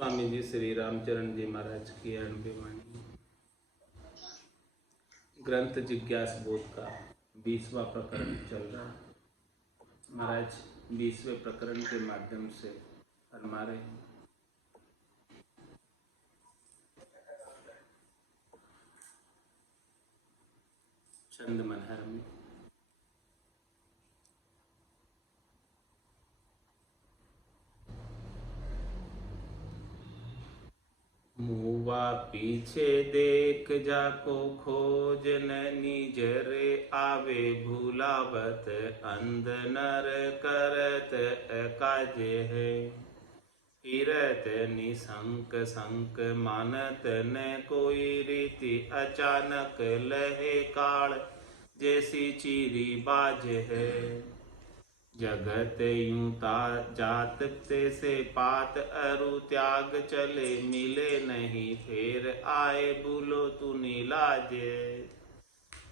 स्वामी जी श्री रामचरण जी महाराज की अणबी वाणी। ग्रंथ जिज्ञास बोध का 20वां प्रकरण चल रहा है। महाराज 20वें प्रकरण के माध्यम से फरमा रहे हैं, छंद मनहर में मुआ पीछे देख जाको खोज न निजरे आवे भूलावत अंध नर करत अकाज है। फिरत निशंक संक मानत न कोई रीति अचानक लहे काल जैसी चीरी बाज है। जगत यूं ता जात से पात अरु त्याग चले मिले नहीं फेर आए भूलो तू नीलाज।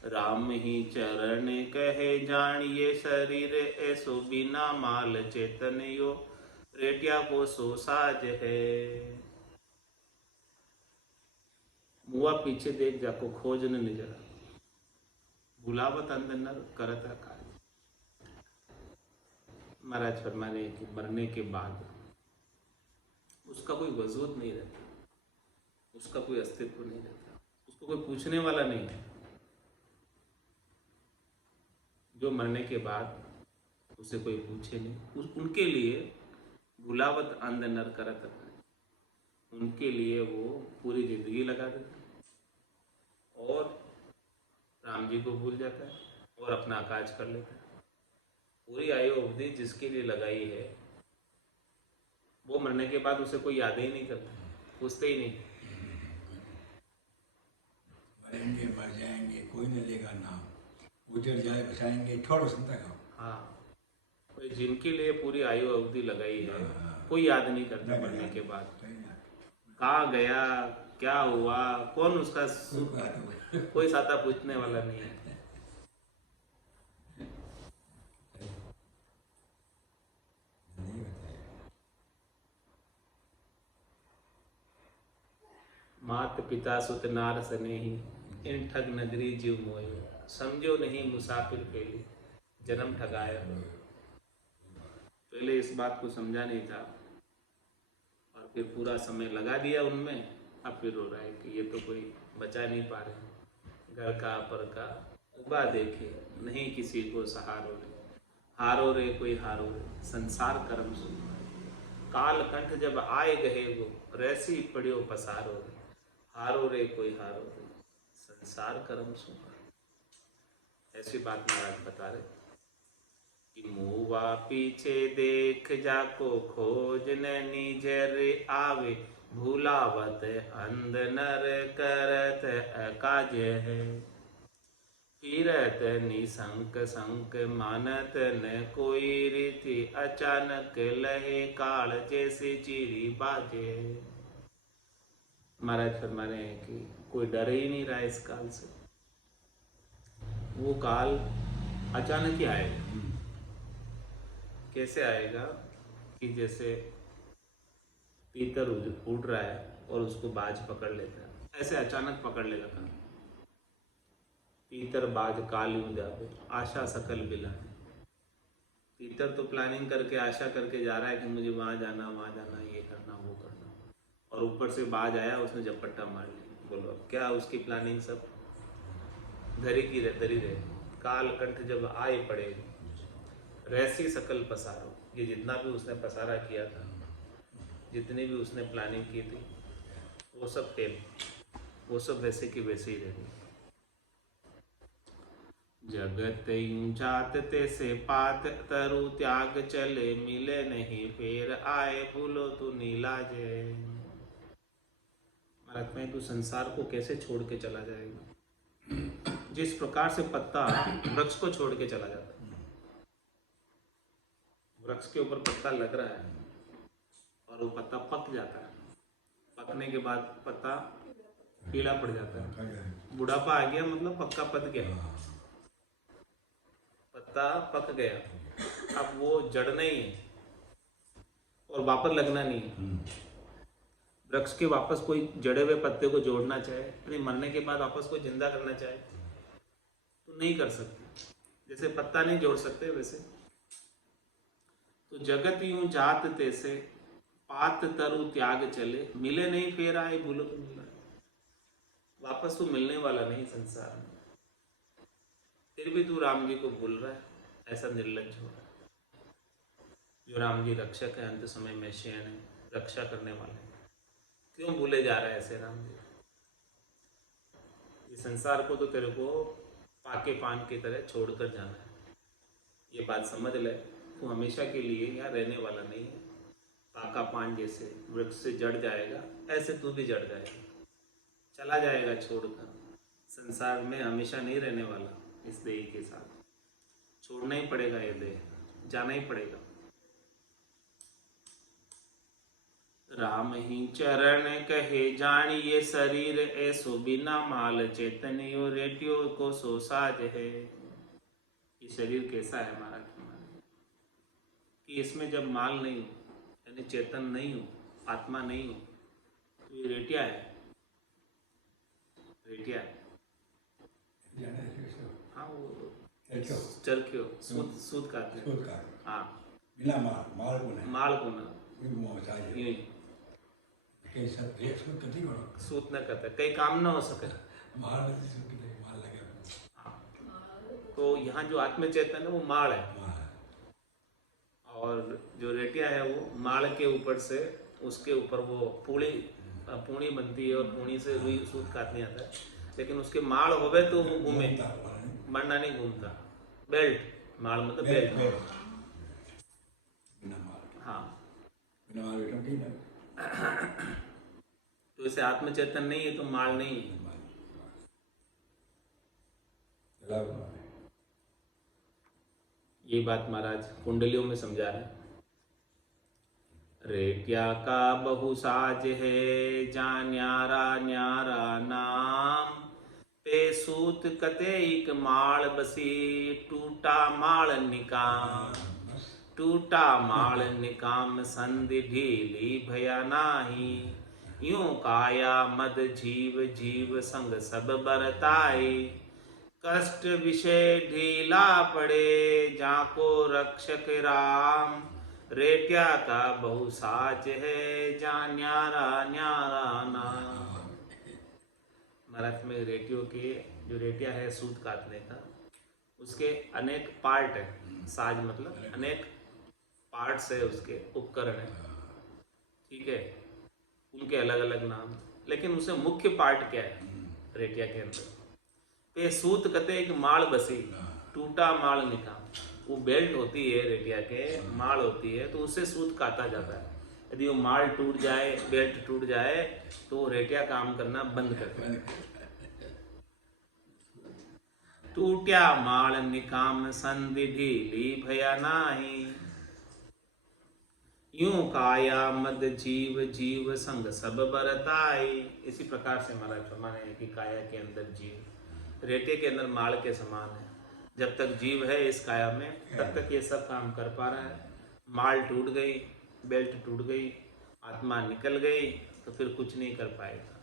राम ही चरण कहे जानिए शरीर ऐसो बिना माल चेतन यो रेटिया को सो साज है। मुआ पीछे देख जाको खोज न निजरा भुलावत अंध नर करत कार्य। महाराज फरमाने कि मरने के बाद उसका कोई वजूद नहीं रहता, उसका कोई अस्तित्व नहीं रहता, उसको कोई पूछने वाला नहीं है। जो मरने के बाद उसे कोई पूछे नहीं, उनके लिए भुलावत अंध नर करत, उनके लिए वो पूरी जिंदगी लगा देता और राम जी को भूल जाता है और अपना काज कर लेता है। पूरी आयु अवधि जिसके लिए लगाई है वो मरने के बाद उसे कोई याद ही नहीं करता, पूछते ही नहीं। मरेंगे मर जाएंगे कोई न लेगा नाम, उजड़ जाए बचाएंगे थोड़ा सुनता का। हाँ, कोई जिनके लिए पूरी आयु अवधि लगाई है कोई याद नहीं करता मरने के बाद कहाँ गया, क्या हुआ, कौन उसका कोई साता पूछने वाला नहीं है। मात पिता सुत नार स्नेही इन ठग नगरी जीव मोयो। समझो नहीं मुसाफिर पहले जन्म ठगाया हो। पहले इस बात को समझा नहीं था और फिर पूरा समय लगा दिया उनमें। अब फिर रो रहा है कि ये तो कोई बचा नहीं पा रहे। घर का पर का उबा देखे नहीं किसी को सहारो रे। हारो रे कोई हारो रे संसार कर्म सुन। काल कंठ जब आए गए वो रैसी पड़ियो पसारो रे। हारो रे कोई हारो रे संसार कर्म सुन। ऐसी बात महाराज बता रहे कि मुआ पीछे देख जाको खोज न निजर आवे भूलावत अंध नर करत अकाज है। फिरत निशंक संक मानत न कोई रीति अचानक लहे काल जैसे चीरी बाजे। महाराज फरमा रहे हैं कि कोई डर ही नहीं रहा इस काल से। वो काल अचानक ही आएगा। कैसे आएगा कि जैसे तीतर उड़ रहा है और उसको बाज पकड़ लेता है, ऐसे अचानक पकड़ लेगा काल। तीतर बाज काल यूं जावे आशा सकल बिला। तीतर तो प्लानिंग करके आशा करके जा रहा है कि मुझे वहां जाना ये करना वो करना, और ऊपर से बाज आया उसने झपट्टा मार लिया। बोलो अब क्या उसकी प्लानिंग सब धरी की दरी रहे। काल कंठ जब आए पड़े रैसी सकल पसारो। ये जितना भी उसने पसारा किया था, जितनी भी उसने प्लानिंग की थी, वो सब टेप, वो सब वैसे की वैसे ही रह गई। जगत यूं जात से पात तरु त्याग चले मिले नहीं फेर आए भूलो तू नीलाज। महाराज में तू संसार को कैसे छोड़ के चला जाएगा। जिस प्रकार से पत्ता वृक्ष को छोड़ के चला जाता है, वृक्ष के ऊपर पत्ता लग रहा है और वो पत्ता पक जाता है, पकने के बाद पत्ता पीला पड़ जाता है, बुढ़ापा आ गया मतलब पक्का पक गया, पत्ता पक गया, अब वो जड़ नहीं है और वापस लगना नहीं है। वृक्ष के वापस कोई जड़े हुए पत्ते को जोड़ना चाहे, यानी मरने के बाद वापस कोई जिंदा करना चाहे तो नहीं कर सकते। जैसे पत्ता नहीं जोड़ सकते वैसे तो जगत यूं जात तैसे पात तरु त्याग चले, मिले नहीं फेर आए भूलो तो मिला। वापस तो मिलने वाला नहीं संसार में, फिर भी तू राम जी को भूल रहा है, ऐसा निर्लज्ज हो रहा है। जो राम जी रक्षक है, अंत समय में शयन है, रक्षा करने वाले हैं, क्यों भूले जा रहे हैं ऐसे राम जी? इस संसार को तो तेरे को पाके पान की तरह छोड़कर जाना है, ये बात समझ ले। तू हमेशा के लिए यहाँ रहने वाला नहीं है। पाका पान जैसे वृक्ष से जड़ जाएगा, ऐसे तू भी जड़ जाएगा, चला जाएगा छोड़कर। संसार में हमेशा नहीं रहने वाला, इस देह के साथ छोड़ना ही पड़ेगा, ये देह जाना ही पड़ेगा। राम ही चरण कहे जान ये शरीर ऐसो बिना माल चेतन यो रेटियो को सो साज है। ये शरीर कैसा है हमारा कि इसमें जब माल नहीं हो, यानी चेतन नहीं हो, आत्मा नहीं हो, तो ये रेटिया है, रेटिया है। हाँ वो चरख्यो सूत काटते हैं। हाँ बिना माल को नहीं, माल को ना यही सूत न करता, कई काम न हो सके। माल लगे। हाँ तो यहाँ जो आत्म चेतन है वो माल है, और जो रेटिया है वो माल के ऊपर से, उसके ऊपर वो पूणी बनती है, और पूणी से रुई सूत काटने आता है, लेकिन उसके माल होवे तो वो घूमे, मरना नहीं घूमता। बेल्ट, माल मतलब बेल्ट। हाँ तो इसे आत्मचेतन नहीं है तो माल नहीं है। ये बात महाराज कुंडलियों में समझा रहे हैं। रेटिया का बहु साज है जा न्यारा न्यारा नाम, पे सूत कतेक माल बसी टूटा माल निकाम। टूटा माल निकाम संधि ढीली भया नाही, यूं काया मद जीव जीव संग सब बरताए। कष्ट विषय ढीला पड़े जाको रक्षक राम, रेटिया का बहु साज है जा न्यारा न्यारा नाम। महाराज में रेटियो के जो रेटिया है सूत काटने का, उसके अनेक पार्ट है। साज मतलब अनेक पार्ट्स है, उसके उपकरण है, ठीक है, उनके अलग अलग नाम, लेकिन उसे मुख्य पार्ट क्या है रेटिया के अंदर? पे सूत कते एक माल बसी टूटा माल निकाम। वो बेल्ट होती है रेटिया के, माल होती है, तो उससे सूत काटा जाता है। यदि वो माल टूट जाए, बेल्ट टूट जाए, तो रेटिया काम करना बंद कर देता। टूट्या माल निकाम संधि ढीली भया नाही, यूं काया मद जीव जीव संग सब बरताई। इसी प्रकार से हमारा क्षमा है कि काया के अंदर जीव रेटे के अंदर माल के समान है। जब तक जीव है इस काया में, तब तक ये सब काम कर पा रहा है। माल टूट गई, बेल्ट टूट गई, आत्मा निकल गई, तो फिर कुछ नहीं कर पाएगा।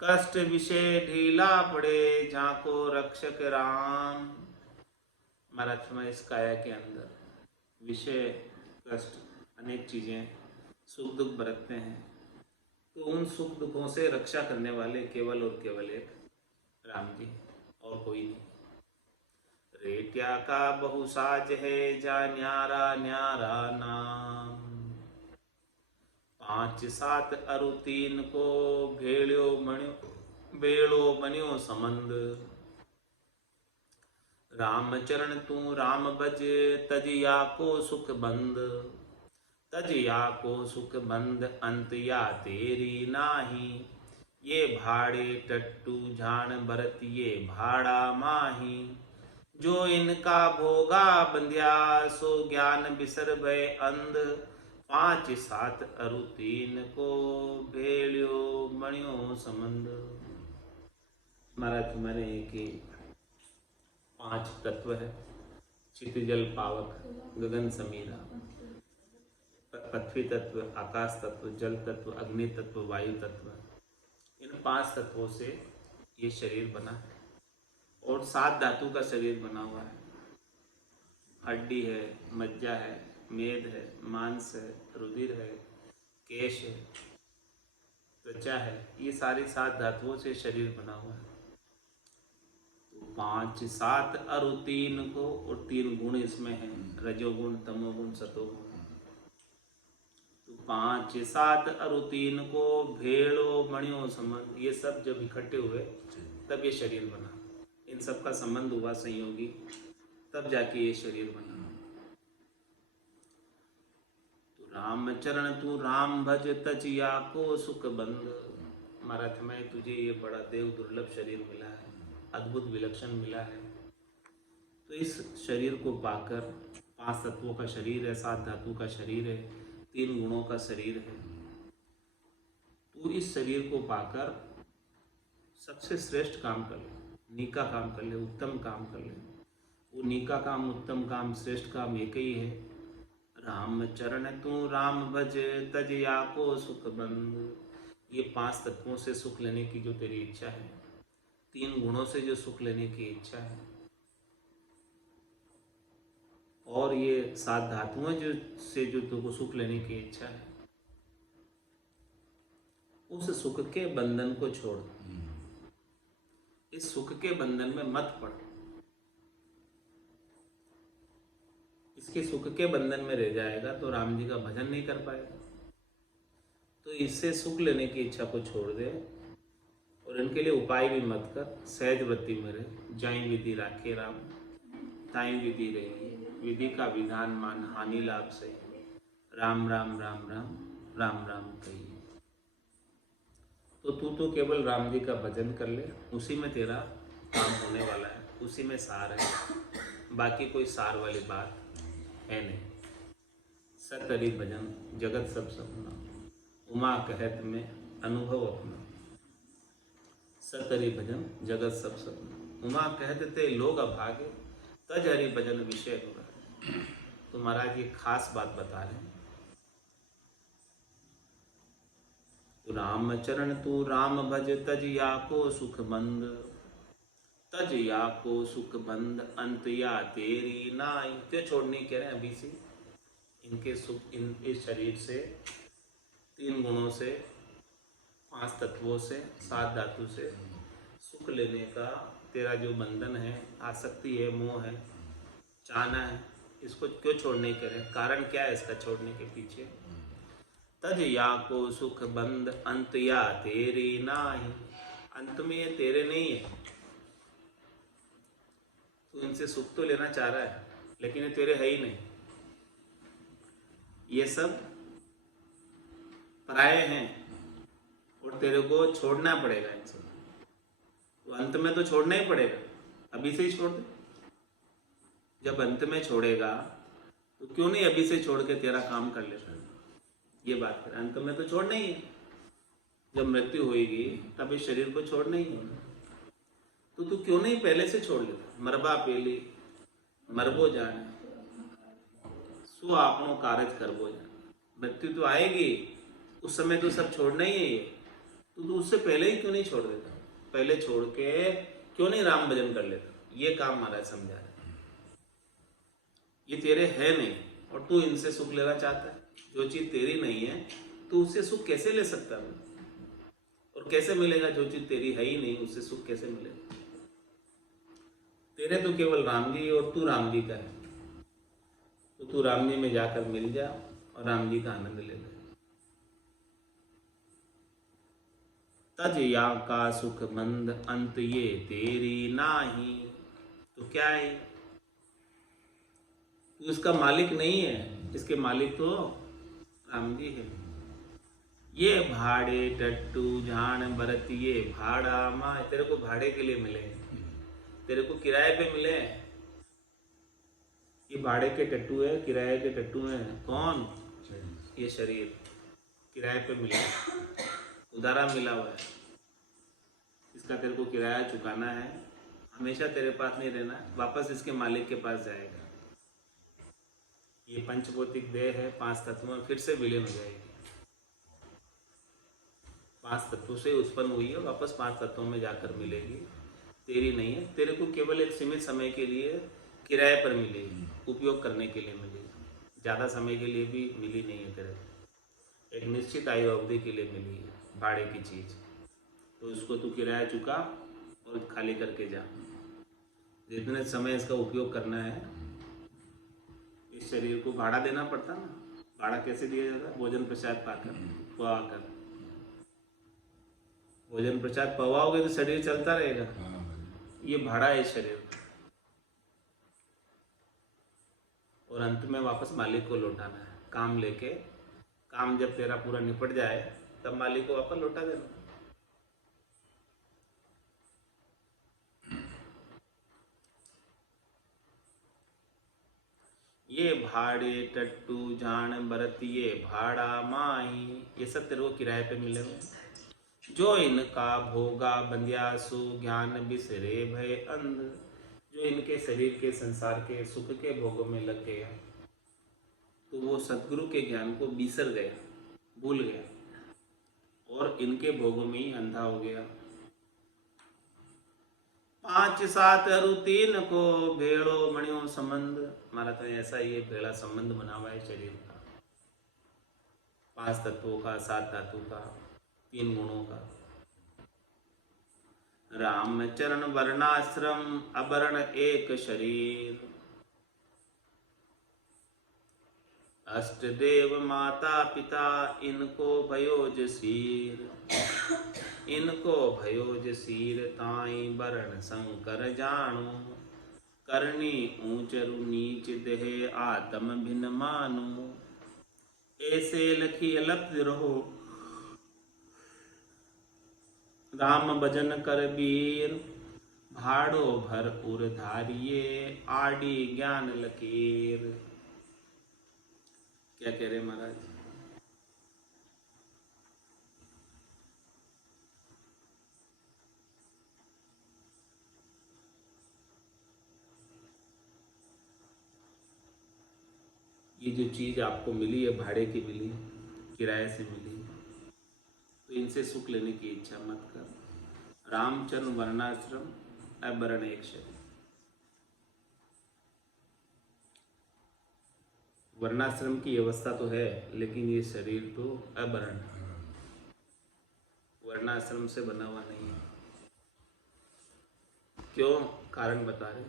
कष्ट विषय ढीला पड़े झाको रक्षक राम। महाराज में इस काया के अंदर विषय कष्ट अनेक चीजें सुख दुख बरतते हैं, तो उन सुख दुखों से रक्षा करने वाले केवल और केवल एक राम जी, और कोई नहीं। रेटिया का बहु साज है जा न्यारा न्यारा नाम, 5 7 अरु 3 को बेड़ो बन्यो संबंध। राम चरण तू राम बज तजिया को सुख बंद, तजिया को सुख बंद अंत या तेरी नाही। ये भाड़े टट्टू झाण भरत ये भाड़ा माही, जो इनका भोगा बंध्या सो ज्ञान बिसर भय अंध। 5 7 अरु 3 को भेड़ियो बणियो संबंध। महाराज मैंने कि 5 तत्व है, क्षितिजल पावक गगन समीरा, पृथ्वी तत्व, आकाश तत्व, जल तत्व, अग्नि तत्व, वायु तत्व, इन 5 तत्वों से ये शरीर बना है। और 7 धातु का शरीर बना हुआ है। हड्डी है, मज्जा है, मेद है, मांस है, रुधिर है, केश है, त्वचा है, ये सारी 7 धातुओं से शरीर बना हुआ है। तो 5 7 और 3 को, और 3 गुण इसमें है, रजोगुण, तमोगुण, सतोगुण। तो 5 7 और 3 को भेड़ो मणियों संबंध, ये सब जब इकट्ठे हुए तब ये शरीर बना। इन सब का संबंध हुआ संयोगी, तब जाके ये शरीर बना। तो राम चरण तू राम भज तजिया को सुख बंद। महाराज में तुझे ये बड़ा देव दुर्लभ शरीर मिला है, अद्भुत विलक्षण मिला है। तो इस शरीर को पाकर, 5 तत्वों का शरीर है, 7 धातु का शरीर है, 3 गुणों का शरीर है। तू इस शरीर को पाकर सबसे श्रेष्ठ काम कर ले, नीका काम कर ले, उत्तम काम कर ले। वो नीका काम, उत्तम काम, श्रेष्ठ काम एक ही है। राम चरण तू राम भज तज या को सुख बंद। ये 5 तत्वों से सुख लेने की जो तेरी इच्छा है, 3 गुणों से जो सुख लेने की इच्छा है, और ये 7 धातुओं जो से जो तुमको सुख लेने की इच्छा है, उस सुख के बंधन को छोड़। इस सुख के बंधन में मत पड़। इसके सुख के बंधन में रह जाएगा तो राम जी का भजन नहीं कर पाएगा। तो इससे सुख लेने की इच्छा को छोड़ दे, और इनके लिए उपाय भी मत कर। सहज वृत्ति में रहे। जाई विधि राखे राम, ताई विधि रही। विधि का विधान मान, हानि लाभ से। राम राम राम राम राम राम कहिए। तो केवल राम जी का भजन कर ले, उसी में तेरा काम होने वाला है, उसी में सार है। बाकी कोई सार वाली बात है नहीं। सतहरि भजन जगत सब सपना, उमा कहत में अनुभव अपना। सतहरि भजन जगत सब सपना, उमा कहत ते लोग अभागे, तज हरि भजन विषय होगा। तो महाराज ये खास बात बता रहे हैं। राम चरण तू राम भज तज या को सुख बंद। तज या को सुख बंद, अंत या तेरी नाई। क्यों छोड़नी कह रहे हैं अभी से? इनके सुख, इस शरीर से, 3 गुणों से, 5 तत्वों से, 7 धातु से सुख लेने का तेरा जो बंधन है, आसक्ति है, मोह है, चाहना है, इसको क्यों छोड़ने कह रहे हैं? कारण क्या है इसका छोड़ने के पीछे? तज या को सुख बंद, अंत या तेरी नाही। अंत में ये तेरे नहीं है। तू इनसे सुख तो लेना चाह रहा है, लेकिन ये तेरे है ही नहीं। ये सब पराये हैं और तेरे को छोड़ना पड़ेगा इनसे। तो अंत में तो छोड़ना ही पड़ेगा, अभी से ही छोड़ दे। जब अंत में छोड़ेगा तो क्यों नहीं अभी से छोड़ के तेरा काम कर लेता? ये बात है। अंत में तो छोड़ना ही है। जब मृत्यु होगी तब इस शरीर को छोड़ना ही है। तो तू क्यों नहीं पहले से छोड़ लेता? मरबा पेली मरबो जाने, सो आपनो कारज करबो जाने। मृत्यु तो आएगी, उस समय तो सब छोड़ना ही है। तो तू उससे पहले ही क्यों नहीं छोड़ देता? पहले छोड़ के क्यों नहीं राम भजन कर लेता? ये काम महाराज समझा रहे। ये तेरे है नहीं और तू इनसे सुख लेना चाहता है। जो चीज तेरी नहीं है तो उससे सुख कैसे ले सकता है? और कैसे मिलेगा? जो चीज तेरी है ही नहीं उससे सुख कैसे मिलेगा? तेरे तो केवल राम जी और तू राम जी का है। तो तू राम जी में जाकर मिल जा और राम जी का आनंद ले ले। तज या का सुख मंद, अंत ये तेरी नाही। तो क्या है? तू इसका मालिक नहीं है, इसके मालिक तो राम जी है। ये भाड़े टट्टू झाण बरतिए भाड़ा माँ। तेरे को भाड़े के लिए मिले, तेरे को किराए पे मिले। ये भाड़े के टट्टू है, किराए के टट्टू है। कौन? ये शरीर किराए पे मिला, उधारा मिला हुआ है। इसका तेरे को किराया चुकाना है। हमेशा तेरे पास नहीं रहना, वापस इसके मालिक के पास जाएगा। ये पंचभौतिक देह है, 5 तत्वों में फिर से विलीन हो जाएगी। 5 तत्वों से उत्पन्न हुई है, वापस 5 तत्वों में जाकर मिलेगी। तेरी नहीं है, तेरे को केवल एक सीमित समय के लिए किराए पर मिलेगी, उपयोग करने के लिए मिलेगी। ज़्यादा समय के लिए भी मिली नहीं है तेरे को, एक निश्चित आयु अवधि के लिए मिली है भाड़े की चीज़। तो उसको तू किराया चुका और खाली करके जा। जितने समय इसका उपयोग करना है, इस शरीर को भाड़ा देना पड़ता ना। भाड़ा कैसे दिया जाता? भोजन प्रसाद पाकर, पवाकर। भोजन प्रसाद पवाओगे तो शरीर चलता रहेगा। ये भाड़ा है इस शरीर का, और अंत में वापस मालिक को लौटाना है। काम लेके, काम जब तेरा पूरा निपट जाए तब मालिक को वापस लौटा देना। ये भाड़े टट्टू जान बरतिए भाड़ा माही, ये सब तेरे को किराए पे मिले हुए। जो इनका भोगा बंध्यासु ज्ञान बिसरे भय अंध, जो इनके शरीर के संसार के सुख के भोगों में लग गया तो वो सदगुरु के ज्ञान को बिसर गया, भूल गया, और इनके भोगों में ही अंधा हो गया। 5 7 अरु 3 को भेड़ो मणियों संबंध, हमारा तो ऐसा ये भेड़ा संबंध बना हुआ है शरीर का, 5 तत्वों का, 7 धातु का, 3 गुणों का। रामचरण वर्णाश्रम अवर्ण एक शरीर, अष्टदेव माता पिता इनको भयोज सीर, इनको भयोज सीर ताई वर्ण शंकर जानो, करनी ऊंचरु नीच देह आत्म भिन्न मानो, ऐसे लखी अलप रहो राम भजन कर बीर, भाड़ो भर उर धारिये आडी ज्ञान लकीर। क्या कह रहे महाराज? ये जो चीज आपको मिली है भाड़े की मिली, किराए से मिली, तो इनसे सुख लेने की इच्छा मत कर। रामचंद्र वर्णाश्रम अवर्ण एक शरीर। वर्णाश्रम की व्यवस्था तो है, लेकिन ये शरीर तो अवर्ण, वर्णाश्रम से बना हुआ नहीं है। क्यों? कारण बता रहे।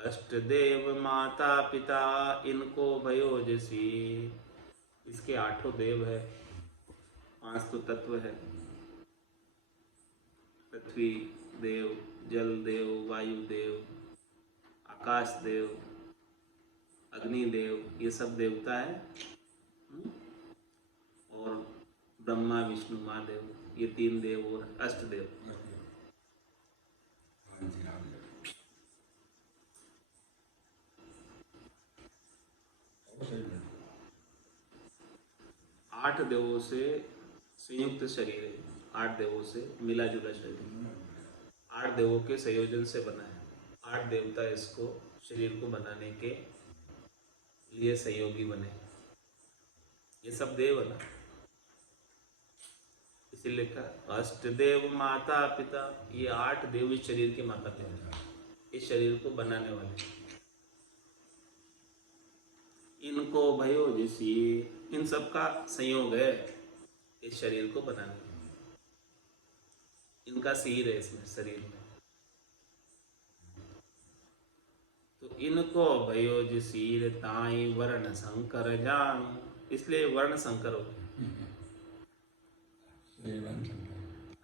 अष्टदेव माता पिता इनको भयोजसी, इसके 8 देव है, 5 तो तत्व है। पृथ्वी देव, जल देव, वायु देव, आकाश देव, अग्नि देव, ये सब देवता है। और ब्रह्मा विष्णु महादेव, ये 3 देव और अष्टदेव। 8 देवों से संयुक्त शरीर है, 8 देवों से मिला जुला शरीर, 8 देवों के संयोजन से बना है। 8 देवता इसको शरीर को बनाने के लिए सहयोगी बने। ये सब देव है ना, इसीलिए लिखा अष्टदेव माता पिता, ये 8 देव इस शरीर के माता पिता, इस शरीर को बनाने वाले। इनको भयो जैसी, इन सब का संयोग है इस शरीर को बनाने में। इनका सिर है इसमें शरीर में, तो इनको भयो जसीर ताई वर्ण शंकर जान, इसलिए वर्ण शंकर हो गए।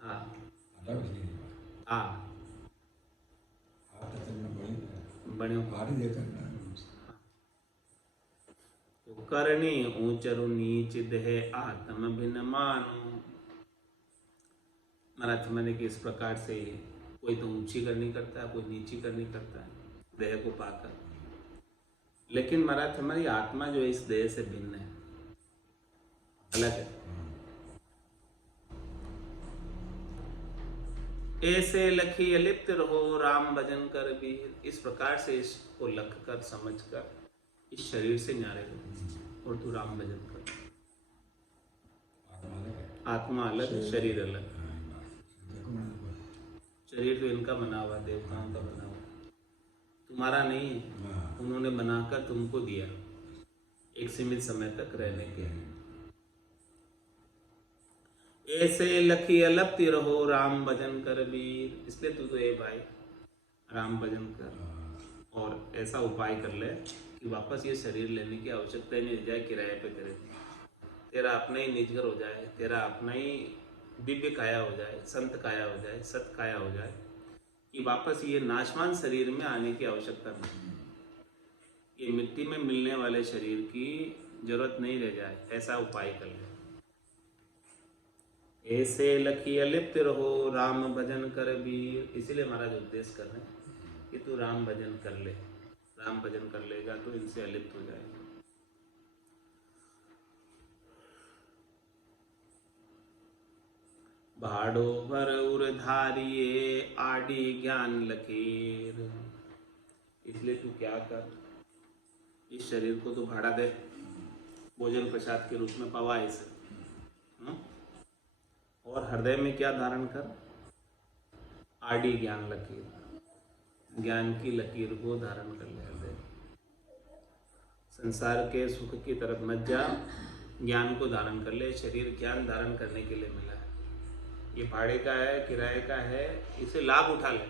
हाँ हाँ, बड़े करनी ऊंचरु नीच देह आत्म भिन्न मानो। महाराज मैंने कि इस प्रकार से कोई तो ऊंची करनी करता है, कोई नीची करनी करता है देह को पाकर, लेकिन महाराज हमारी आत्मा जो है इस देह से भिन्न है, अलग है। ऐसे लखी अलिप्त रहो राम भजन कर भी, इस प्रकार से इसको लख कर समझ कर इस शरीर से न्यारे हो और तू राम भजन कर। आत्मा अलग, शरीर अलग। शरीर तो इनका बना हुआ, देवताओं का बना हुआ, तुम्हारा नहीं है। उन्होंने बनाकर तुमको दिया एक सीमित समय तक रहने के। ऐसे लखी अलपति रहो राम भजन कर वीर। इसलिए तू तो ये भाई राम भजन कर और ऐसा उपाय कर ले कि वापस ये शरीर लेने की आवश्यकता ही नहीं जाए, किराए पे करे, तेरा अपना ही निजगर हो जाए, तेरा अपना ही दिव्य काया हो जाए, संत काया हो जाए, सत काया हो जाए, कि वापस ये नाशवान शरीर में आने की आवश्यकता नहीं, ये मिट्टी में मिलने वाले शरीर की जरूरत नहीं रह जाए। ऐसा उपाय कर ले। ऐसे लखी अलिप्त रहो राम भजन कर वीर। इसीलिए महाराज उपदेश कर रहे हैं कि तू राम भजन कर ले। राम भजन कर लेगा तो इनसे अलिप्त हो जाएगा। भाड़ो भर उर धारिये आडी ज्ञान लकीर। इसलिए तू क्या कर, इस शरीर को तो भाड़ा दे, भोजन प्रसाद के रूप में पवा इसे, और हृदय में क्या धारण कर, आडी ज्ञान लकीर, ज्ञान की लकीर को धारण कर ले हृदय। संसार के सुख की तरफ मत जा, ज्ञान को धारण कर ले। शरीर ज्ञान धारण करने के लिए मिला है, ये भाड़े का है, किराए का है, इसे लाभ उठा ले,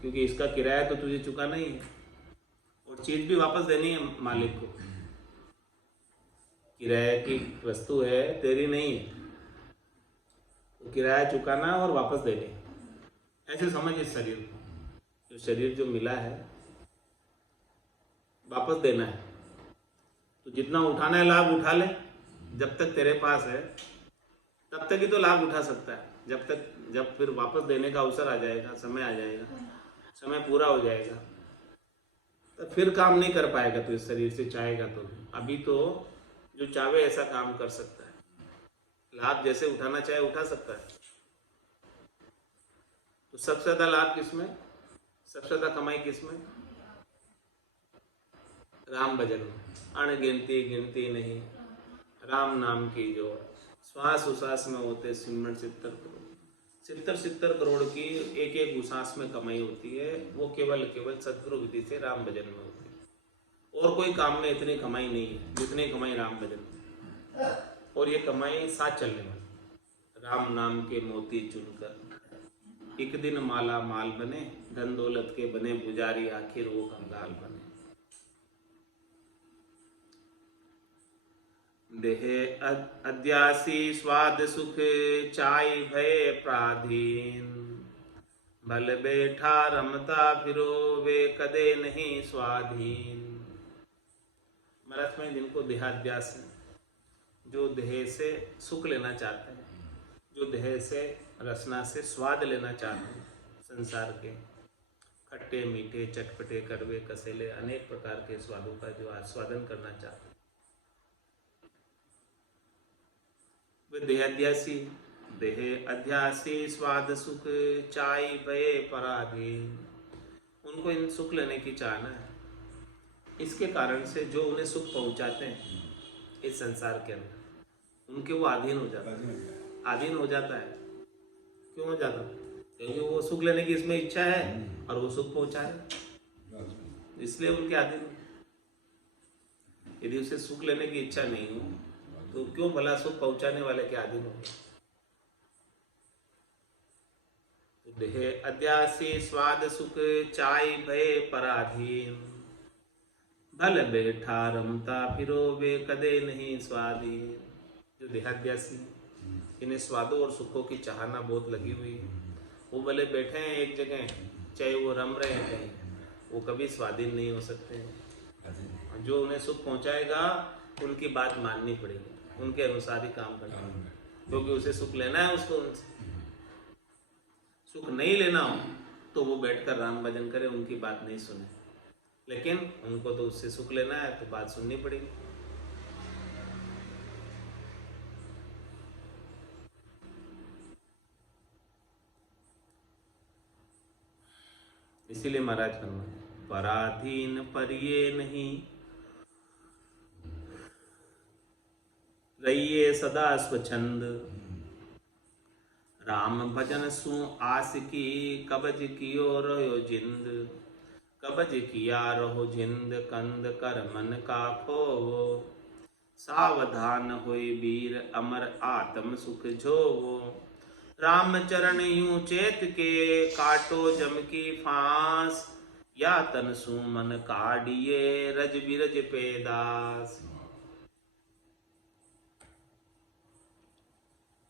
क्योंकि इसका किराया तो तुझे चुकाना ही है और चीज भी वापस देनी है मालिक को। किराए की वस्तु है, तेरी नहीं है, तो किराया चुकाना और वापस देनी, ऐसे समझ इस शरीर को। जो शरीर जो मिला है वापस देना है, तो जितना उठाना है लाभ उठा ले। जब तक तेरे पास है तब तक ही तो लाभ उठा सकता है। जब फिर वापस देने का अवसर आ जाएगा, समय आ जाएगा, समय पूरा हो जाएगा, तो फिर काम नहीं कर पाएगा। तो इस शरीर से चाहेगा तो अभी तो जो चाहे ऐसा काम कर सकता है, लाभ जैसे उठाना चाहे उठा सकता है। तो सबसे ज्यादा लाभ किसमें, सबसे ज्यादा कमाई किसमें, राम भजन में। अणगिनती गिनती नहीं राम नाम की जोड़, श्वास उश्वास में होते सिमरन 70 करोड़ की एक एक उश्वास में कमाई होती है। वो केवल सदगुरु विधि से राम भजन में होती है। और कोई काम में इतनी कमाई नहीं है जितनी कमाई राम भजन में। और ये कमाई साथ चलने वाली। राम नाम के मोती चुनकर एक दिन माला माल बने, धन दौलत के बने पुजारी, आखिर वो कंगाल बने। देहे अध्यासी स्वाद सुख चाय भय प्राधीन, भल बैठा रमता फिरो वे कदे नहीं स्वाधीन। महाराज में जिनको देहाध्यास है, जो देह से सुख लेना चाहते हैं, जो देह से रसना से स्वाद लेना चाहते हैं, संसार के खट्टे मीठे चटपटे कड़वे कसेले अनेक प्रकार के स्वादों का जो आस्वादन करना चाहते हैं, वे देह अध्यासी स्वाद सुख चाय भय पराधीन। उनको इन सुख लेने की चाहना है। इसके कारण से जो उन्हें सुख पहुंचाते हैं इस संसार के अंदर, उनके वो अधीन हो जाता है। अधीन हो जाता है, क्यों हो जाता है? क्योंकि वो सुख लेने की इसमें इच्छा है और वो सुख पहुंचा है, इसलिए उनके अधीन। यदि उसे सुख लेने की इच्छा नहीं हो तो क्यों भला सुख पहुंचाने वाले के अधीन हो? तो देह अध्यासी स्वाद सुख चाय भय पराधीन, भल बैठा रमता फिरो वे कदे नहीं स्वाधीन। जो देहाध्यासी, इन्हें स्वादों और सुखों की चाहना बहुत लगी हुई है, वो भले बैठे हैं एक जगह, चाहे वो रम रहे हैं, वो कभी स्वाधीन नहीं हो सकते हैं। जो उन्हें सुख पहुंचाएगा उनकी बात माननी पड़ेगी, उनके अनुसार ही काम करना है, क्योंकि उसे सुख लेना है। उसको उनसे सुख नहीं लेना हो तो वो बैठकर राम भजन करे, उनकी बात नहीं सुने। लेकिन उनको तो उससे सुख लेना है तो बात सुननी पड़ेगी। इसीलिए महाराज फरमाते पराधीन परिये नहीं। रहिए सदा स्वच्छंद, राम भजन सु आस की। कबज कियो रहो जिंद, कबज किया रहो जिंद। कंद कर मन का खोवो, सावधान होय वीर अमर आत्म सुख जोवो। राम चरण यूं चेत के, काटो जम की फांस। या तन सु मन काढ़िए, रज बिरज पेदास।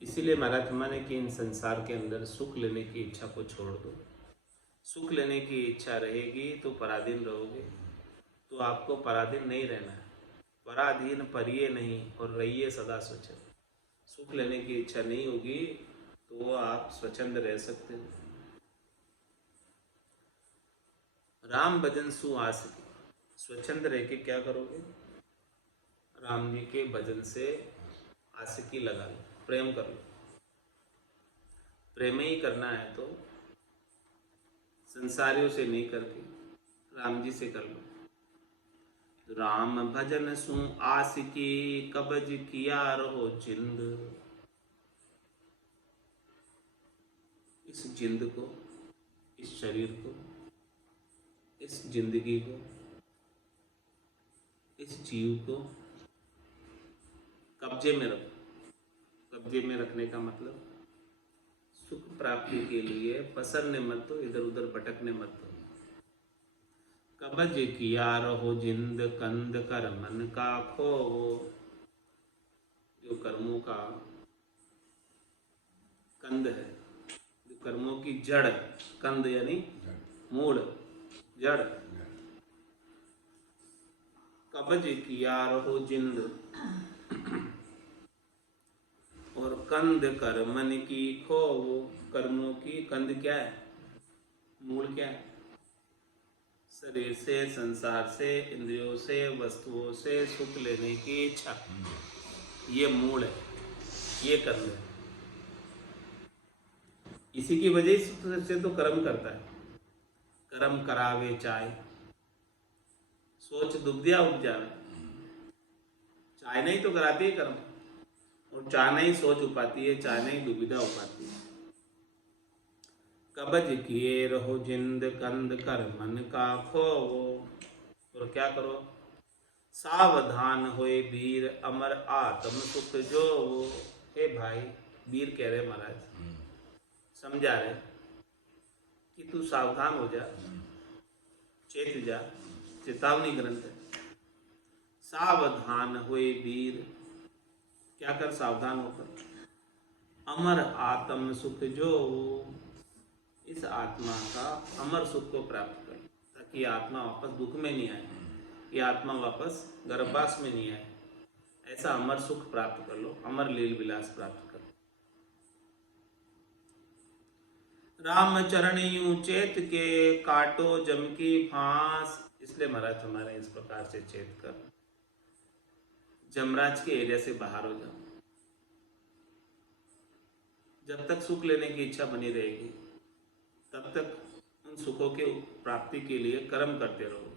इसीलिए महाराज माने कि इन संसार के अंदर सुख लेने की इच्छा को छोड़ दो। सुख लेने की इच्छा रहेगी तो पराधीन रहोगे, तो आपको पराधीन नहीं रहना है। पराधीन परिये नहीं और रहिए सदा स्वच्छंद। सुख लेने की इच्छा नहीं होगी तो आप स्वच्छंद रह सकते हो। राम भजन सु आस की, स्वच्छंद रह के क्या करोगे? राम जी के भजन से आशिकी लगा लो, प्रेम कर लो। प्रेम ही करना है तो संसारियों से नहीं करके राम जी से कर लो। राम भजन सु आस की, कबज किया रहो जिंद। इस जिंद को, इस शरीर को, इस जिंदगी को, इस जीव को कब्जे में रखो। कब्जे में रखने का मतलब सुख प्राप्ति के लिए पसरने मत दो, इधर उधर भटकने मत दो। कबज किया रहो जिंद, कंद कर मन का खोवो। जो कर्मों का कंद है, जो कर्मों की जड़, कंद यानी मूल, जड़। कबज किया रहो जिंद, और कंद कर मन की खोवो। कर्मों की कंद क्या है? मूल क्या है? शरीर से, संसार से, इंद्रियों से, वस्तुओं से सुख लेने की इच्छा, ये मूल है, ये कर्म है। इसी की वजह से तो कर्म करता है। कर्म करावे चाय, सोच दुबदिया उपजावे। चाय नहीं तो कराती है कर्म, और चाह नहीं सोच उपाती है, चाह नहीं दुविधा उपाती है। कबज किए रहो जिंद, कंद कर मन का खोवो। और क्या करो? सावधान होए वीर अमर आत्म सुख जोवो। हे भाई, वीर कह रहे महाराज, समझा रहे कि तू सावधान हो जा, चेत जा। चेतावनी ग्रंथ है। सावधान होए वीर, क्या कर? सावधान होकर अमर आत्म सुख जो, इस आत्मा का अमर सुख को प्राप्त कर, ताकि आत्मा वापस दुख में नहीं आए, ये आत्मा वापस गर्भवास में नहीं आए। ऐसा अमर सुख प्राप्त कर लो, अमर लील विलास प्राप्त कर लो। राम चरण यूं चेत के, काटो जम की फांस। इसलिए महाराज हमारे इस प्रकार से चेत कर जमराज के एरिया से बाहर हो जाओ। जब तक सुख लेने की इच्छा बनी रहेगी तब तक उन सुखों के प्राप्ति के लिए कर्म करते रहोगे,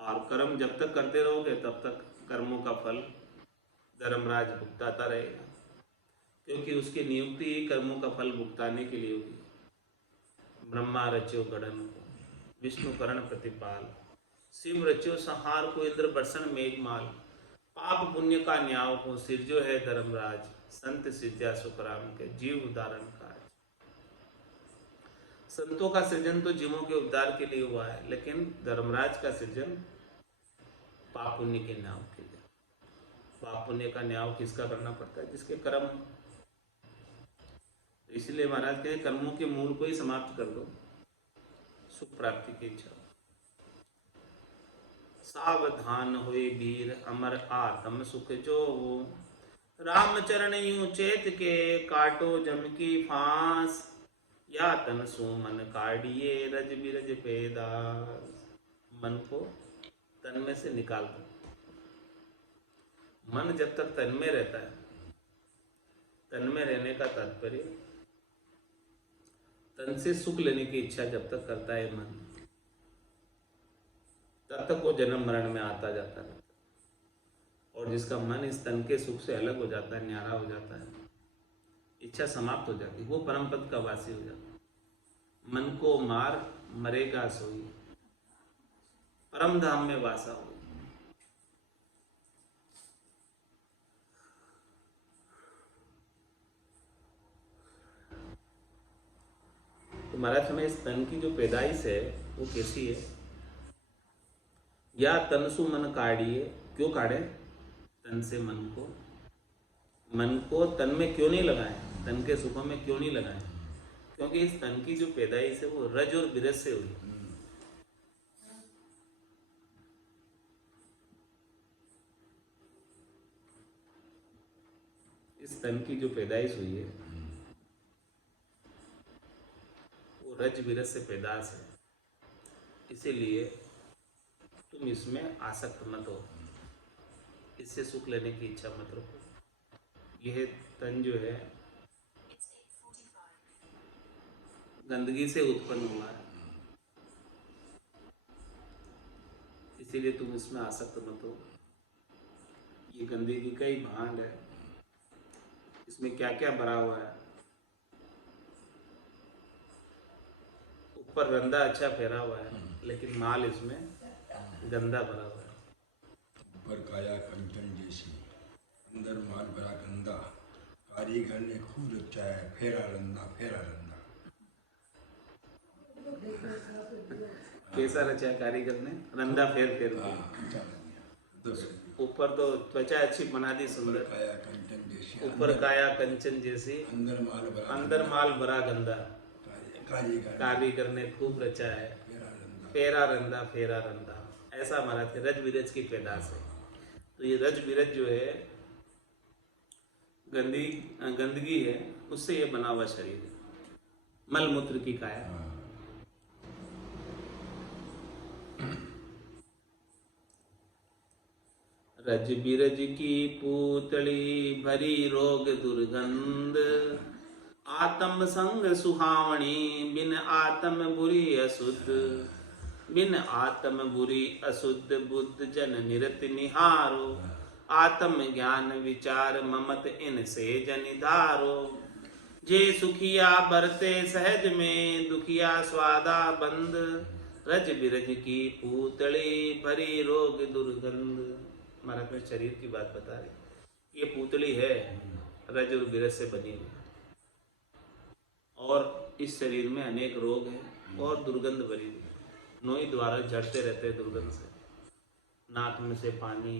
और कर्म जब तक करते रहोगे तब तक कर्मों का फल धर्मराज भुगताता रहेगा, क्योंकि उसकी नियुक्ति ही कर्मों का फल भुगताने के लिए होगी। ब्रह्मा रच्यो गढ़न को, विष्णु करण प्रतिपाल, शिव रच्यो संहार को, इंद्र बरसन मेघमाल। पाप पुण्य का न्याय हो, सिरजो है धर्मराज। संत सिद्ध्या सुखराम के, जीव उदाहरण काज। संतों का सृजन तो जीवों के उद्धार के लिए हुआ है, लेकिन धर्मराज का सृजन पाप पुण्य के न्याय के लिए। पाप पुण्य का न्याय किसका करना पड़ता है? जिसके कर्म। इसलिए महाराज के कर्मों के मूल को ही समाप्त कर दो, सुख प्राप्ति की इच्छा। सावधान हुए वीर अमर आत्म सुख जो, राम चरण यूं चेत के, काटो जम की फांस। या तन सु मन काढ़िए, रज बिरज पेदास। मन को तन में से निकाल दो। मन जब तक तन में रहता है, तन में रहने का तात्पर्य तन से सुख लेने की इच्छा जब तक करता है मन, तब तक वो जन्म मरण में आता जाता रहता है। और जिसका मन इस तन के सुख से अलग हो जाता है, न्यारा हो जाता है, इच्छा समाप्त हो जाती है, वो परम पद का वासी हो जाता है। मन को मार मरेगा सोई, परम धाम में वासा हो। तो महाराज हमें इस तन की जो पैदाइश है वो कैसी है? या तन सु मन काढ़िए, क्यों काढ़े? तन से मन को तन में क्यों नहीं लगाएं, तन के सुखों में क्यों नहीं लगाएं? क्योंकि इस तन की जो पैदाइश है वो रज और बिरज से हुई। इस तन की जो पैदाइश हुई है वो रज बिरज से पैदाश है, इसीलिए तुम इसमें आसक्त मत हो, इससे सुख लेने की इच्छा मत रखो। यह तन जो है गंदगी से उत्पन्न हुआ है, इसीलिए तुम इसमें आसक्त मत हो। ये गंदगी का ही भांड है, इसमें क्या क्या भरा हुआ है। ऊपर रंदा अच्छा फेरा हुआ है, लेकिन माल इसमें गंदा भरा हुआ है। ऊपर काया कंचन जैसी, अंदर माल भरा गंदा, कारीगर ने खूब रचा है फेरा रंदा फेरा रंदा। कैसा रचा है कारीगर ने? रंदा फेर फेर के। अच्छा बन गया। ऊपर तो त्वचा अच्छी बना दी सुंदर, काया कंचन जैसी, ऊपर काया कंचन जैसी, अंदर माल भरा गंदा। कारीगर ने खूब रचा है फेरा रंदा फेरा रंदा। ऐसा महाराज के रज बिरज की पैदाश है। तो ये रज बिरज जो है गंदगी है, उससे ये बना हुआ शरीर है, मल मूत्र की काया। रज बिरज की पूतली भरी रोग दुर्गंध, आत्म संग सुहावणी बिन आत्म बुरी अशुद्ध। बिन आत्म बुरी अशुद्ध बुद्ध जन निरत निहारो, आत्म ज्ञान विचार ममत इन से जनिधारो। जे सुखिया बरते सहज में, दुखिया स्वादा बंद। रज बिरज की पूतली भरी रोग दुर्गंध। महाराज में शरीर की बात बता रही, ये पूतली है रज और बिरज से बनी हुई, और इस शरीर में अनेक रोग हैं और दुर्गंध भरी हुई। नोई द्वारा झड़ते रहते हैं दुर्गंध से, नाक में से पानी,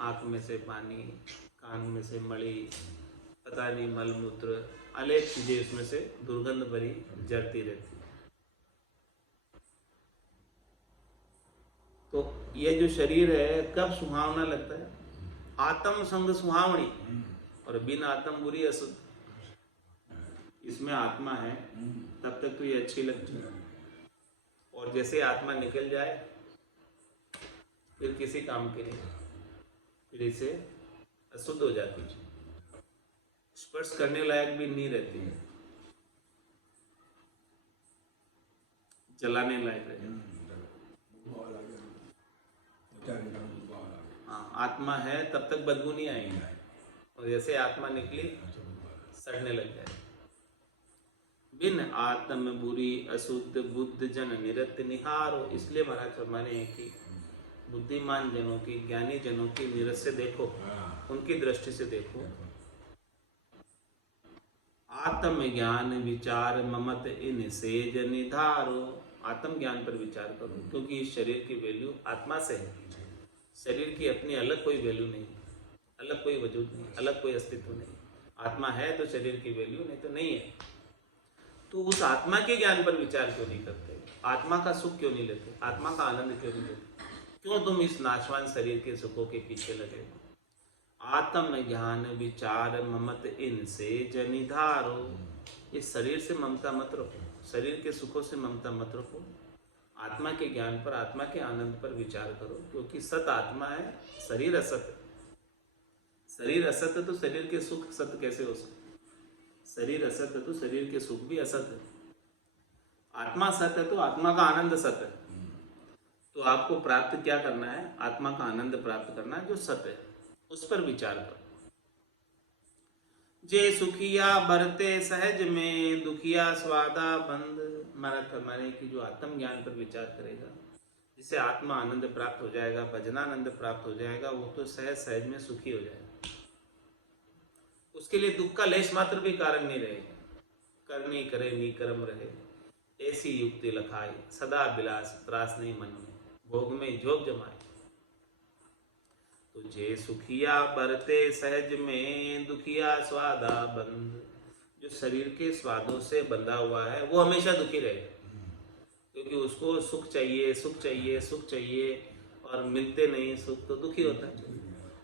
आँख में से पानी, कान में से मणि, पता नहीं मल मूत्र, अनेक चीजें इसमें से दुर्गंध भरी जड़ती रहती है। तो ये जो शरीर है कब सुहावना लगता है? आत्म संग सुहावनी, और बिन आत्म बुरी अशुद्ध। इसमें आत्मा है तब तक तो ये अच्छी लगती है, और जैसे आत्मा निकल जाए फिर किसी काम के नहीं, फिर इसे अशुद्ध हो जाती है, स्पर्श करने लायक भी नहीं रहती है, जलाने लायक रहती है। हाँ, आत्मा है तब तक बदबू नहीं आएगी, और जैसे आत्मा निकली सड़ने लग जाए। बिन आत्म बुरी अशुद्ध बुद्ध जन निरत निहारो। इसलिए महाराज फरमाने हैं कि बुद्धिमान जनों की, ज्ञानी जनों की निरत से देखो, उनकी दृष्टि से देखो। आत्म ज्ञान विचार ममत इन से जनिधारो। आत्म ज्ञान पर विचार करो, क्योंकि इस शरीर की वैल्यू आत्मा से है। शरीर की अपनी अलग कोई वैल्यू नहीं, अलग कोई वजूद नहीं, अलग कोई अस्तित्व नहीं। आत्मा है तो शरीर की वैल्यू, नहीं तो नहीं है। तो उस आत्मा के ज्ञान पर विचार क्यों नहीं करते? आत्मा का सुख क्यों नहीं लेते? आत्मा का आनंद क्यों नहीं लेते? क्यों तुम इस नाशवान शरीर के सुखों के पीछे लगे हो? आत्म ज्ञान विचार ममत इनसे जनिधारो। इस शरीर से ममता मत रखो, शरीर के सुखों से ममता मत रखो। आत्मा के ज्ञान पर, आत्मा के आनंद पर विचार करो, क्योंकि सत आत्मा है, शरीर असत है। शरीर असत है तो शरीर के सुख सत्य कैसे हो सकते? शरीर असत है तो शरीर के सुख भी असत है। आत्मा सत्य है तो आत्मा का आनंद सत्य है। तो आपको प्राप्त क्या करना है? आत्मा का आनंद प्राप्त करना है जो सत्य है, उस पर विचार करो। जे सुखिया बरते सहज में, दुखिया स्वादा बंद। माने कि जो आत्म ज्ञान पर विचार करेगा, जिसे आत्मा आनंद प्राप्त हो जाएगा, भजनानंद प्राप्त हो जाएगा, वो तो सहज सहज में सुखी हो जाएगा। उसके लिए दुख का लेश मात्र भी कारण नहीं रहेगा। करनी करे निकर्म रहे, ऐसी युक्ति लखाई, सदा विलास त्रास नहीं मन में, भोग में जोग जमाए। तुझे सुखिया बरते सहज में, दुखिया स्वादा बंद। जो शरीर के स्वादों से बंधा हुआ है वो हमेशा दुखी रहेगा, क्योंकि उसको सुख चाहिए, सुख चाहिए, सुख चाहिए, और मिलते नहीं सुख तो दुखी होता है।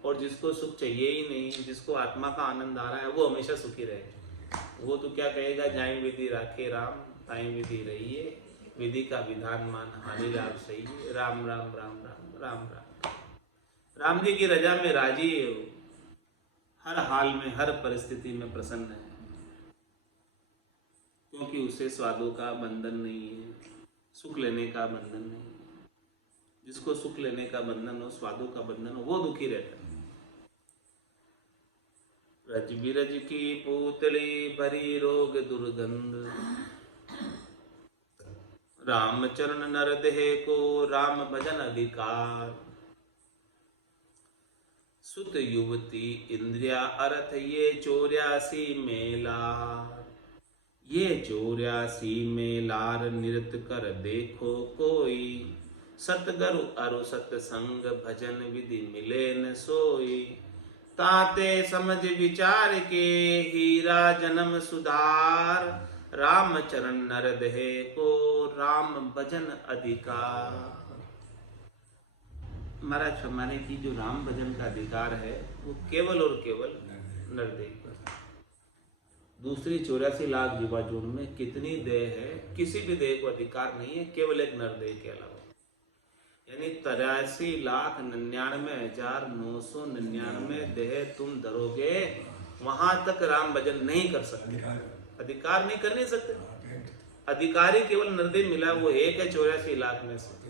और जिसको सुख चाहिए ही नहीं, जिसको आत्मा का आनंद आ रहा है, वो हमेशा सुखी रहेगा। वो तो क्या कहेगा? जाई विधि राखे राम, ताई विधि रहिए, विधि का विधान मान, हानि लाभ सही, राम राम राम राम राम राम। राम जी की रजा में राजी है वो, हर हाल में, हर परिस्थिति में प्रसन्न है, क्योंकि उसे स्वादों का बंधन नहीं है, सुख लेने का बंधन नहीं है। जिसको सुख लेने का बंधन हो, स्वादों का बंधन हो, वो दुखी रहता है। रज बिरज की पूतली भरी रोग दुर्गंध, राम चरण नर देह को राम भजन अधिकार। सुत युवती इंद्रिया अर्थ ये 84 मेलार, ये 84 मेलार निरत कर देखो कोई। सतगरु अरु सत्संग भजन विधि मिले न सोई। ताते समझ विचार के हीरा जन्म सुधार, राम चरण नर देह को राम भजन अधिकार। महाराज फरमाने की जो राम भजन का अधिकार है वो केवल और केवल नरदेह पर। दूसरी 84 लाख जीवाजूड़ में कितनी देह है? किसी भी देह को अधिकार नहीं है, केवल एक नरदेह के अलावा। यानी 83,99,999 देह तुम धरोगे, वहां तक राम भजन नहीं कर सकते, अधिकार नहीं कर नहीं सकते। अधिकारी केवल नरदेह मिला, वो एक है 84 लाख में से,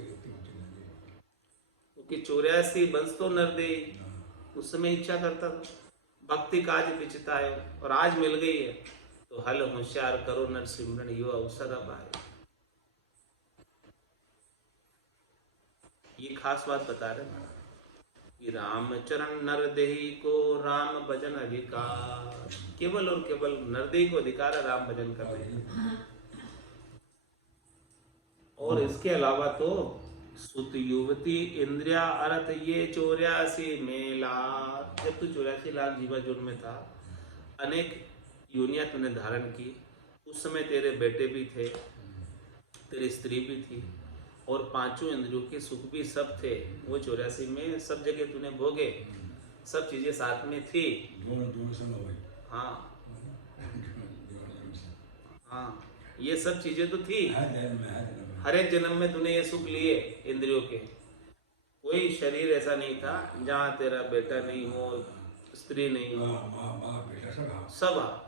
क्योंकि 84 वंश तो नरदेह उस समय इच्छा करता था, भक्ति काज विचितायो, और आज मिल गई है तो हल होशियार करो नर सिमरन, यो अवसर अब आए। ये खास बात बता रहे हैं कि राम चरण नरदेही को राम भजन अधिकार, केवल और केवल नरदेही को अधिकार है राम भजन करने का। और इसके अलावा तो सुत युवती इंद्रिया अर्थ ये 84 मेला। जब तू 84 लाख जीवाजून में था, अनेक योनियां तूने धारण की, उस समय तेरे बेटे भी थे, तेरी स्त्री भी थी, और पांचों इंद्रियों के सुख भी सब थे। वो 84 में सब जगह तूने भोगे, सब चीजें साथ में थी। हाँ हाँ, ये सब चीजें तो थी। हर एक जन्म में तूने ये सुख लिए इंद्रियों के। कोई शरीर ऐसा नहीं था जहाँ तेरा बेटा नहीं हो, स्त्री नहीं हो, सब।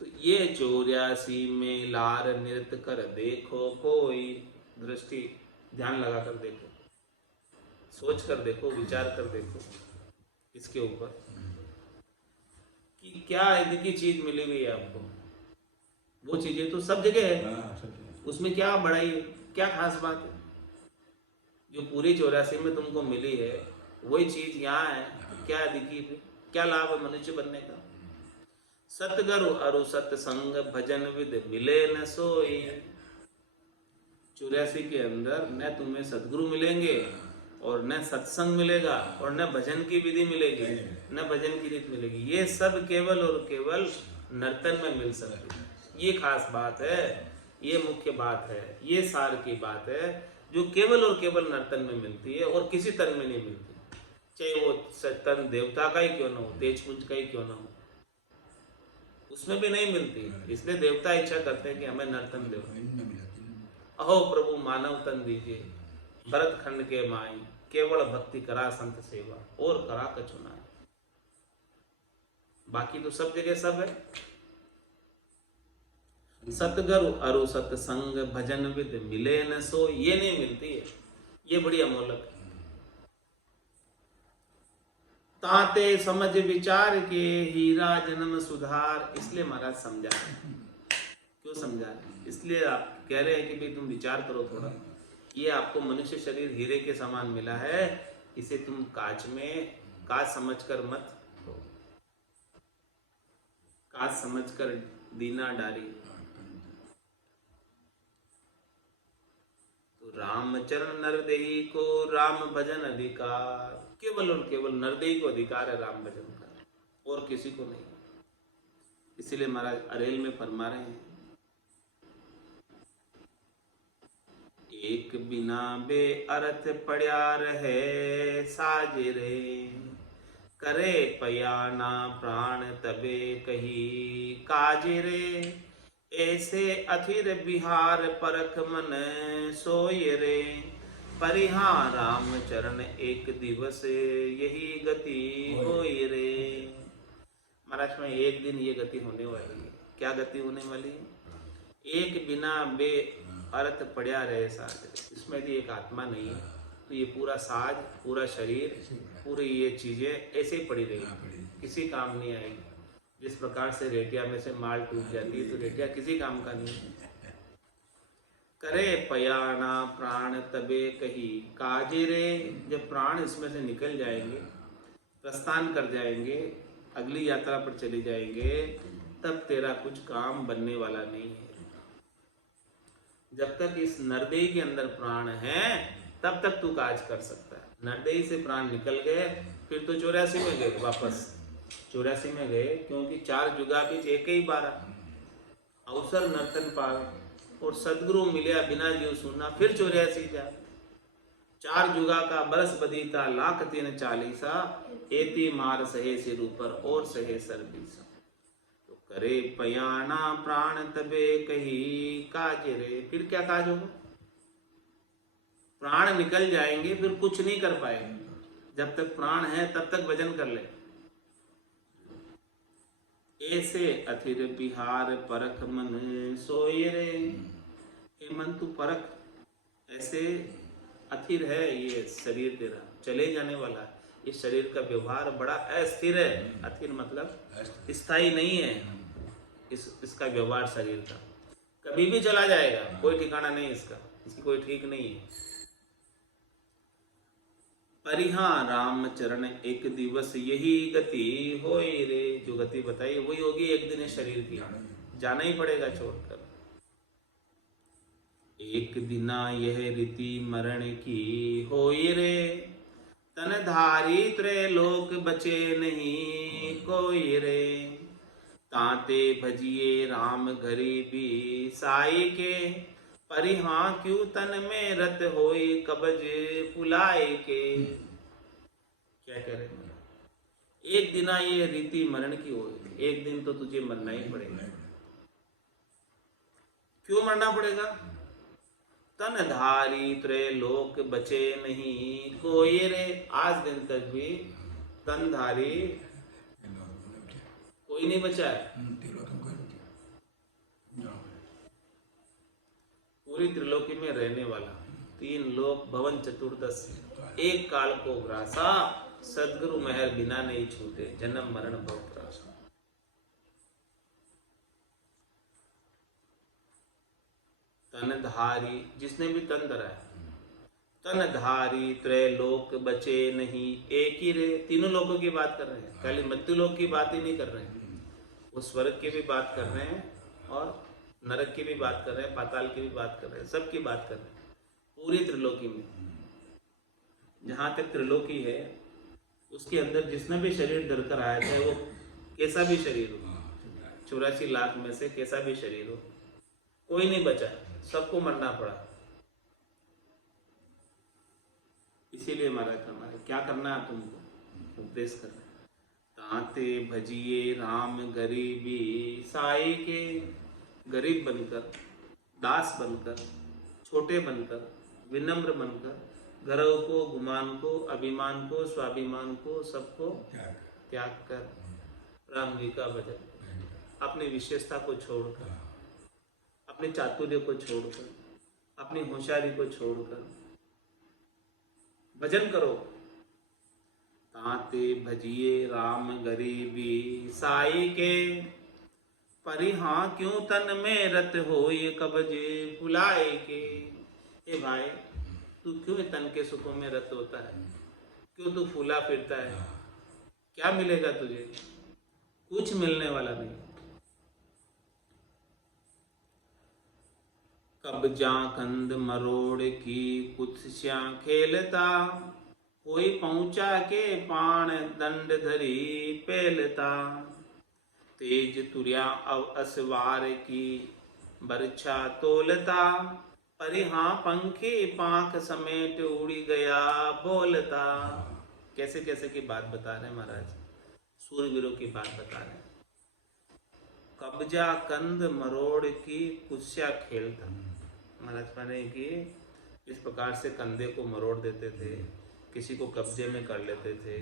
तो ये 84 में लार नृत्य कर देखो कोई। दृष्टि ध्यान लगा कर देखो, सोच कर देखो, विचार कर देखो इसके ऊपर कि क्या इनकी चीज मिली हुई है आपको। वो चीजें तो सब जगह है, उसमें क्या बड़ाई, क्या खास बात है? जो पूरी 84 में तुमको मिली है वही चीज यहाँ है, क्या दिखी, क्या लाभ है मनुष्य बनने का? सतगरु अरु सत्संग भजन विद मिले न सोई। 84 के अंदर न तुम्हें सदगुरु मिलेंगे, और न सत्संग मिलेगा, और न भजन की विधि मिलेगी, न भजन की रीत मिलेगी। ये सब केवल और केवल नर्तन में मिल सकती है। ये खास बात है, ये मुख्य बात है, ये सार की बात है, जो केवल और केवल नर्तन में मिलती है और किसी तन में नहीं मिलती, चाहे वो तन देवता का ही क्यों ना हो, तेजपुंज का ही क्यों ना हो, उसमें भी नहीं मिलती। इसलिए देवता इच्छा करते हैं कि हमें नर्तन दो। अहो प्रभु मानव तन दीजिए, भरत खंड के माई, केवल भक्ति करा संत सेवा, और करा कछु नाई। बाकी तो सब जगह सब है। सतगुरु अरु सत्संग भजन विद मिले न सो, ये नहीं मिलती है, ये बड़ी अमोलक है। ताते समझ विचार के हीरा जन्म सुधार, इसलिए महाराज समझा है। क्यों समझा है? इसलिए आप कह रहे हैं कि भाई तुम विचार करो थोड़ा, ये आपको मनुष्य शरीर हीरे के समान मिला है, इसे तुम काज समझकर मत लो, काज समझकर दीना डारी। तो रामचरण नरदेही को राम भजन अधिकार, केवल और केवल नरदेही को अधिकार है राम भजन का, और किसी को नहीं। इसीलिए महाराज अरेल में फरमा रहे हैं, एक बिना बे अर्थ पड़या रहे साजे रे, करे पयाना प्राण तबे कही काजे रे, ऐसे अथिर बिहार परख मन सोय रे, परिहा राम चरण एक दिवस यही गति होय रे। महाराज में एक दिन ये गति होने वाली है। क्या गति होने वाली है? एक बिना बे अर्थ पड़या रहे साज, इसमें यदि एक आत्मा नहीं है तो ये पूरा साज, पूरा शरीर, पूरी ये चीजें ऐसे ही पड़ी रहेगी, किसी काम नहीं आएगी। जिस प्रकार से रेटिया में से माल टूट जाती है तो रेटिया किसी काम का नहीं है। करे पयाना प्राण तबे कही काजे रे, जब प्राण इसमें से निकल जाएंगे, प्रस्थान कर जाएंगे, अगली यात्रा पर चले जाएंगे, तब तेरा कुछ काम बनने वाला नहीं है। जब तक इस नरदेही के अंदर प्राण है तब तक तू काज कर सकता है। नरदेही से प्राण निकल गए फिर तो 84 में गए, वापस 84 में गए, क्योंकि 4 जुगा बीच एक ही बारा अवसर नर्तन पावे, और सदगुरु मिलिया बिना जीव सुना, फिर 84 जा। 4 जुगा का बरस बदीता लाख 340, एती मार सहे सिर ऊपर और सहे सर बीसा, करे पयाना प्राण तबे कही काज रे। फिर क्या काज होगा? प्राण निकल जाएंगे फिर कुछ नहीं कर पाएंगे। जब तक प्राण है तब तक भजन कर ले। ऐसे अथिर बिहार परख मन सोए रे, हे मन तू परख, ऐसे अथिर है ये शरीर तेरा, चले जाने वाला है। इस शरीर का व्यवहार बड़ा अस्थिर है। अथिर मतलब स्थायी नहीं है। इसका व्यवहार शरीर का कभी भी चला जाएगा, कोई ठिकाना नहीं इसका, इसकी कोई ठीक नहीं है। परिहा राम चरण एक दिवस यही गति होय रे, जो गति बताई वही होगी एक दिन इस शरीर की, जाना ही पड़ेगा छोड़कर। एक दिना यह रीति मरण की होय रे, तन धारी त्रैलोक बचे नहीं कोई रे, ताते भजिए राम गरीबी साई के, परिहा क्यों तन में रत होए कबज पुलाए के। क्या कह रहे हैं? एक दिना ये रीति मरण की हो, एक दिन तो तुझे मरना ही पड़ेगा। क्यों मरना पड़ेगा? तन धारी त्रैलोक बचे नहीं कोई रे, आज दिन तक भी तनधारी कोई नहीं बचा है। पूरी त्रिलोकी में रहने वाला, 3 लोक भवन चतुर्दश, एक काल को ग्रासा, सदगुरु मेहर बिना नहीं छूटे, जन्म मरण भव त्रासा। तनधारी, जिसने भी तन धरा है, तनधारी त्रैलोक बचे नहीं एक ही रे। तीनों लोकों की बात कर रहे हैं, खाली मृत्यु लोक की बात ही नहीं कर रहे हैं। वो स्वर्ग की भी बात कर रहे हैं और नरक की भी बात कर रहे हैं, पाताल की भी बात कर रहे हैं, सबकी बात कर रहे हैं। पूरी त्रिलोकी में जहाँ तक त्रिलोकी है उसके अंदर जिसने भी शरीर धरकर आया था, वो कैसा भी शरीर हो, 84 लाख में से कैसा भी शरीर हो, कोई नहीं बचा, सबको मरना पड़ा। इसीलिए महाराज हमारे क्या करना है, तुमको उपदेश करना। ताते भजिए राम गरीबी साई के, गरीब बनकर, दास बनकर, छोटे बनकर, विनम्र बनकर, गर्व को, गुमान को, अभिमान को, स्वाभिमान को, सबको त्याग कर राम जी का भजन, अपनी विशेषता को छोड़कर अपने चातुर्य को छोड़कर, अपनी होशियारी को छोड़कर भजन करो। ताते भजिए राम गरीबी साई के, परिहा क्यों तन में रत होए कबजे फुलाए के। ए भाई, तू क्यों तन के सुखों में रत होता है? क्यों तू फूला फिरता है? क्या मिलेगा तुझे? कुछ मिलने वाला नहीं। कब जा कंद मरोड़ की कुत्स्या खेलता, कोई पहुंचा के पाण दंड धरी पेलता। तेज तुर्या अव असवार की बरछा तोलता, परिहा पंखी पांख समेट उड़ी गया बोलता। कैसे कैसे की बात बता रहे हैं महाराज, सूरवीरों की बात बता रहे हैं। कब्जा कंद मरोड़ की कुस्या खेलता, महाराज माने कि इस प्रकार से कंधे को मरोड़ देते थे, किसी को कब्जे में कर लेते थे,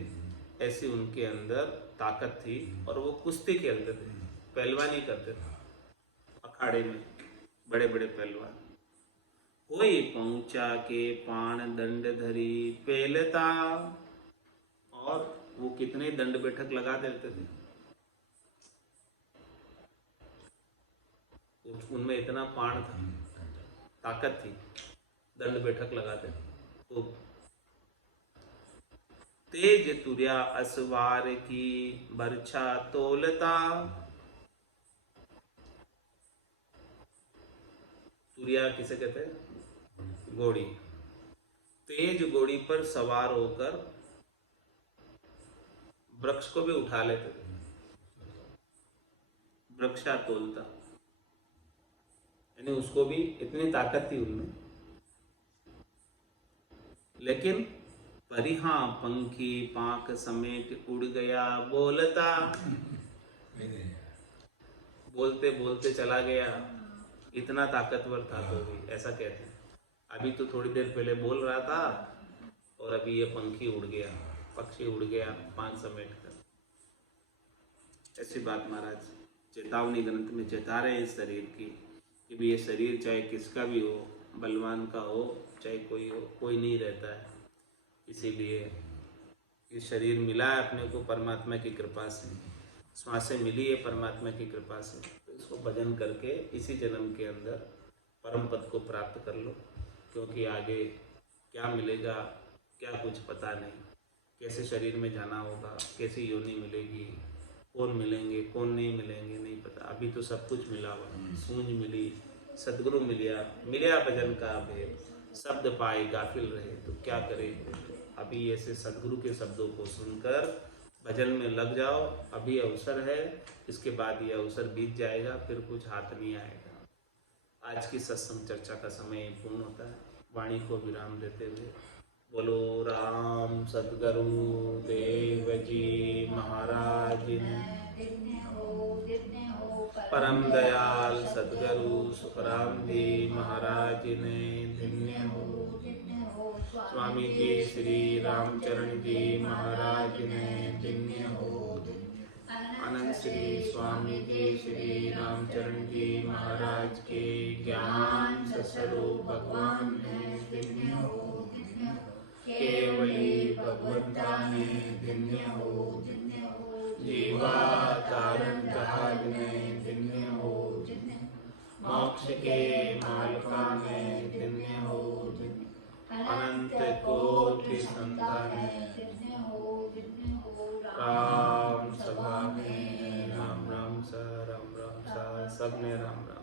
ऐसी उनके अंदर ताकत थी। और वो कुश्ती खेलते थे, पहलवानी करते थे अखाड़े में, बड़े बड़े पहलवान। कोई पहुंचा के पाण दंड धरी पेलता, और वो कितने दंड बैठक लगा देते थे। उनमें इतना पाण था, ताकत थी, दंड बैठक लगाते थे। तो तेज तुर्या असवार की बरछा तोलता। तुर्या किसे कहते हैं? घोड़ी। तेज घोड़ी पर सवार होकर वृक्ष को भी उठा लेते थे, वृक्षा तोलता, यानी उसको भी इतनी ताकत थी उनमें। लेकिन परिहा पंखी पांख समेट उड़ गया बोलता, बोलते बोलते चला गया, इतना ताकतवर था तो भी, ऐसा कहते हैं। अभी तो थोड़ी देर पहले बोल रहा था और अभी ये पंखी उड़ गया, पक्षी उड़ गया पांख समेट कर। ऐसी बात महाराज चेतावनी ग्रंथ में चेता रहे हैं इस शरीर की, कि भी ये शरीर चाहे किसका भी हो, बलवान का हो चाहे कोई हो, कोई नहीं रहता है। इसीलिए ये शरीर मिला है अपने को परमात्मा की कृपा से, श्वासें मिली है परमात्मा की कृपा से। तो इसको भजन करके इसी जन्म के अंदर परम पद को प्राप्त कर लो, क्योंकि आगे क्या मिलेगा क्या कुछ पता नहीं। कैसे शरीर में जाना होगा, कैसी योनि मिलेगी, कौन मिलेंगे कौन नहीं मिलेंगे नहीं पता। अभी तो सब कुछ मिला हुआ, सूंझ मिली, सदगुरु मिलिया भजन का भेद, शब्द पाए गाफिल रहे तो क्या करें। अभी ऐसे सदगुरु के शब्दों को सुनकर भजन में लग जाओ, अभी अवसर है, इसके बाद ये अवसर बीत जाएगा, फिर कुछ हाथ नहीं आएगा। आज की सत्संग चर्चा का समय पूर्ण होता है, वाणी को विराम देते हुए बोलो राम सद्गुरु देव जी महाराज, परम दयाल सद्गुरु सुखराम जी महाराज ने धन्य हो। स्वामी जी श्री रामचरण जी महाराज ने धन्य हो। आनंद श्री स्वामी जी श्री रामचरण जी महाराज के ज्ञान स्वरूप भगवान ने धन्य हो। केवली भगवंता ने धन्य हो। जीवा तारण जहाज ने धन्य हो। मोक्ष के मालका ने धन्य हो। अनंत कोटि संतान राम सभा में राम राम सा, राम राम सा, सब ने राम राम।